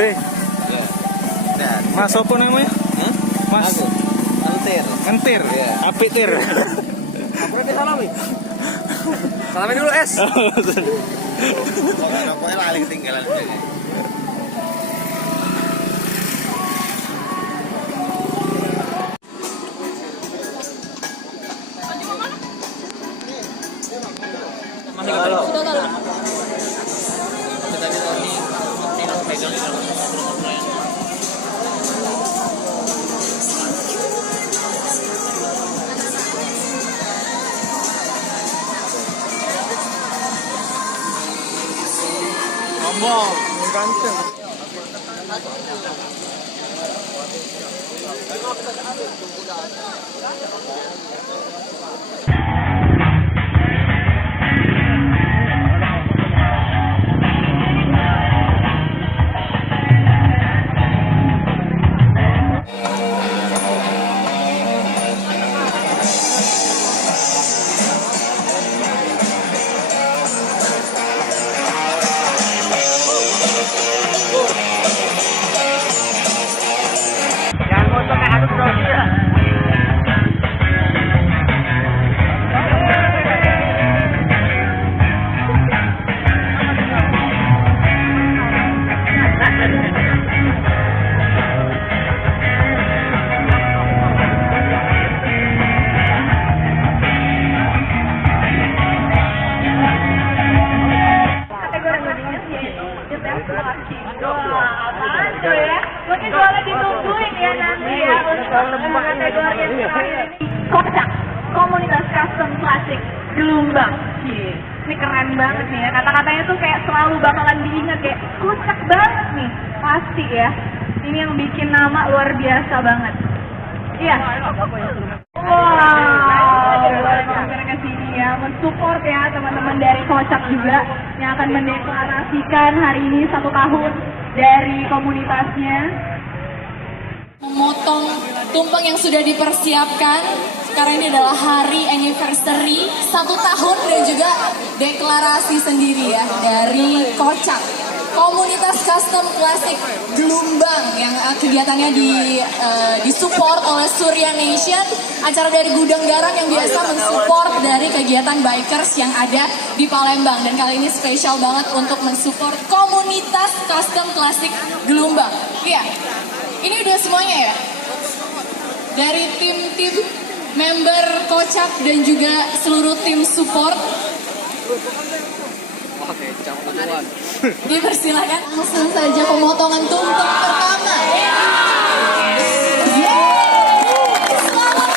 Hei. Mas apa namanya? Mas. Ngentir. Ngentir. Apik tir. Apa dia salami? Salamin dulu es. Pokoknya lali ketinggalan. Ngomong, ganteng. Mungkin boleh ditungguin ya nanti ya untuk kategori yang terakhir ini. Kocak, komunitas custom klasik Gelombang. Ini keren banget nih ya, kata-katanya tuh kayak selalu bakalan diingat, kayak kocak banget nih, pasti ya. Ini yang bikin nama luar biasa banget. Iya. Wow, boleh mampir ke sini ya, mensupport ya teman-teman dari Kocak juga yang akan mendeklarasikan hari ini 1 tahun dari komunitasnya. Memotong tumpeng yang sudah dipersiapkan karena ini adalah hari anniversary 1 tahun dan juga deklarasi sendiri ya dari Kocak. Komunitas custom klasik Gelombang yang kegiatannya disupport oleh Surya Nation, acara dari Gudang Garam yang biasa mensupport dari kegiatan bikers yang ada di Palembang, dan kali ini spesial banget untuk mensupport komunitas custom klasik Gelombang. Iya, ini udah semuanya ya dari tim-tim member Kocak dan juga seluruh tim support. Dipersilakan langsung saja pemotongan tumpeng pertama. Selamat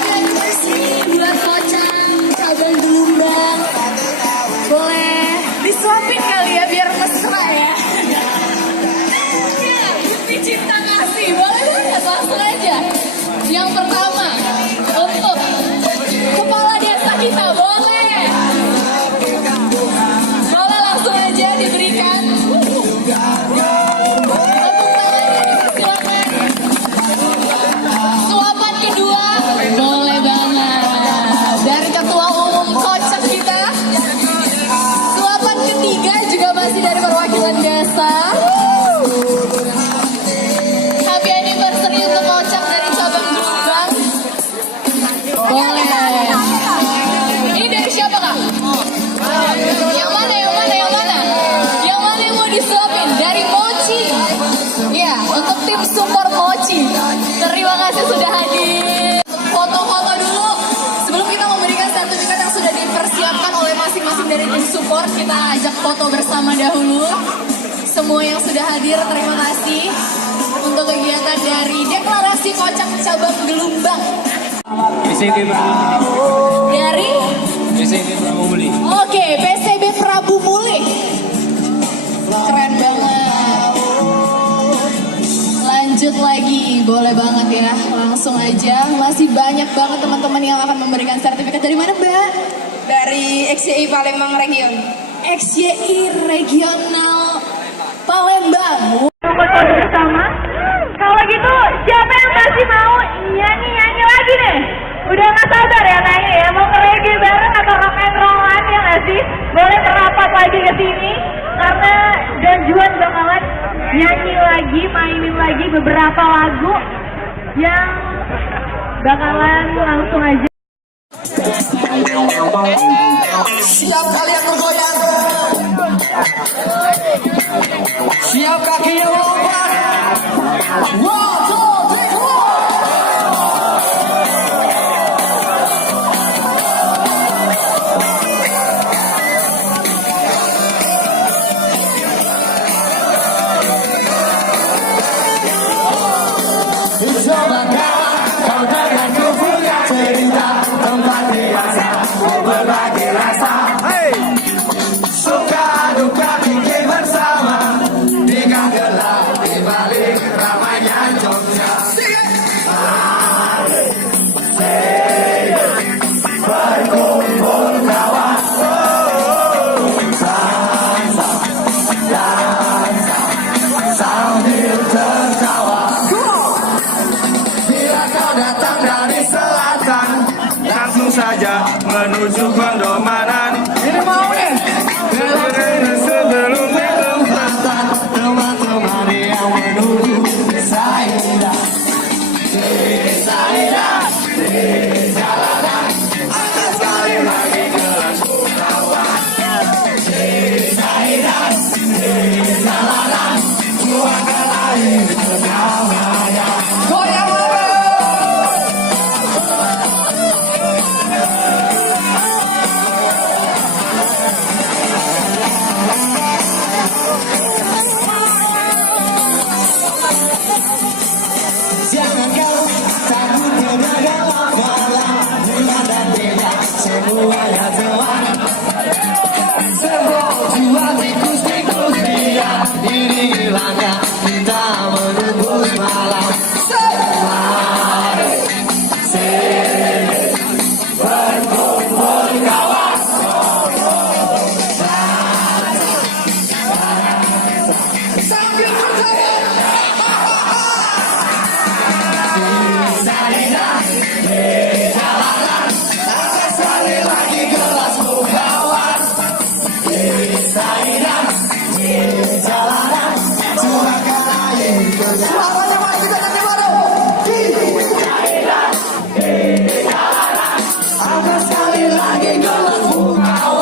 anniversary buat Kocak cabang Gelombang. Boleh disuapin kali ya biar mesra ya. Ya, bukti cinta kasih. Boleh banget, langsung aja. Yang pertama untuk kepala desa kita, boleh. Diberikan tepuk tangannya, dipersilakan. Suapan kedua boleh banget dari ketua umum Kocak kita. Suapan ketiga juga masih dari perwakilan desa. Happy anniversary untuk Kocak dari cabang Gelombang. Boleh. Ini dari siapa kak? Yang mana? Yang mana yang mau disuapin? Dari Mochi. Ya, untuk tim support Mochi. Terima kasih sudah hadir. Foto-foto dulu sebelum kita memberikan sertifikat yang sudah dipersiapkan oleh masing-masing dari tim support. Kita ajak foto bersama dahulu. Semua yang sudah hadir, terima kasih untuk kegiatan dari deklarasi Kocak cabang Gelombang. PCB Dari PCB Prabu Muli. Oke, PCB Prabu Muli. Keren banget. Lanjut lagi, boleh banget ya. Langsung aja, masih banyak banget teman-teman yang akan memberikan sertifikat. Dari mana Mbak? Dari XCI Palembang Region. XCI Regional Palembang. Foto bersama. Kalau gitu, siapa yang masih mau nyanyi lagi nih? Udah gak sabar ya kayaknya ya, mau nge-reggae bareng atau rock and rollan ya gak sih? Boleh merapat lagi ke sini karena Ganjuan bakalan nyanyi lagi, mainin lagi beberapa lagu yang bakalan langsung aja. Siap kalian bergoyang. Siap kakinya melompat. One, two, three, come on. Coba kau dengan ku punya cerita tempat dewasa berbagi rasa. Suka duka bikin bersama di gang gelap di balik ramainya Jogja. Mari berkumpul kawan, dansa, dansa sambil tertawa. Bila kau datang dari selatan, langsung saja menuju Gondomanan. Ini mau nih. Sebelum perempatan, teman-teman yang menuju Desa Indah. Desa Indah, di jalanan, ada sekali lagi kelasku kawan. Desa Indah, di jalanan, jualan air kedamaian. Goyang lagi. Jangan kau takut kepada malam, bulan dan bintang semuanya teman. Sebuah jiwa tikus-tikus dia iringi langkah kita menembus malam. Mari sini berkumpul kawan. Sambil berjaya. Sekali lagi kelasku kawan. Desa Indah, di jalanan, curahkan air ke suaranya mari kita nyanyi bareng. Desa Indah, di jalanan, ada sekali lagi kelasku kawan.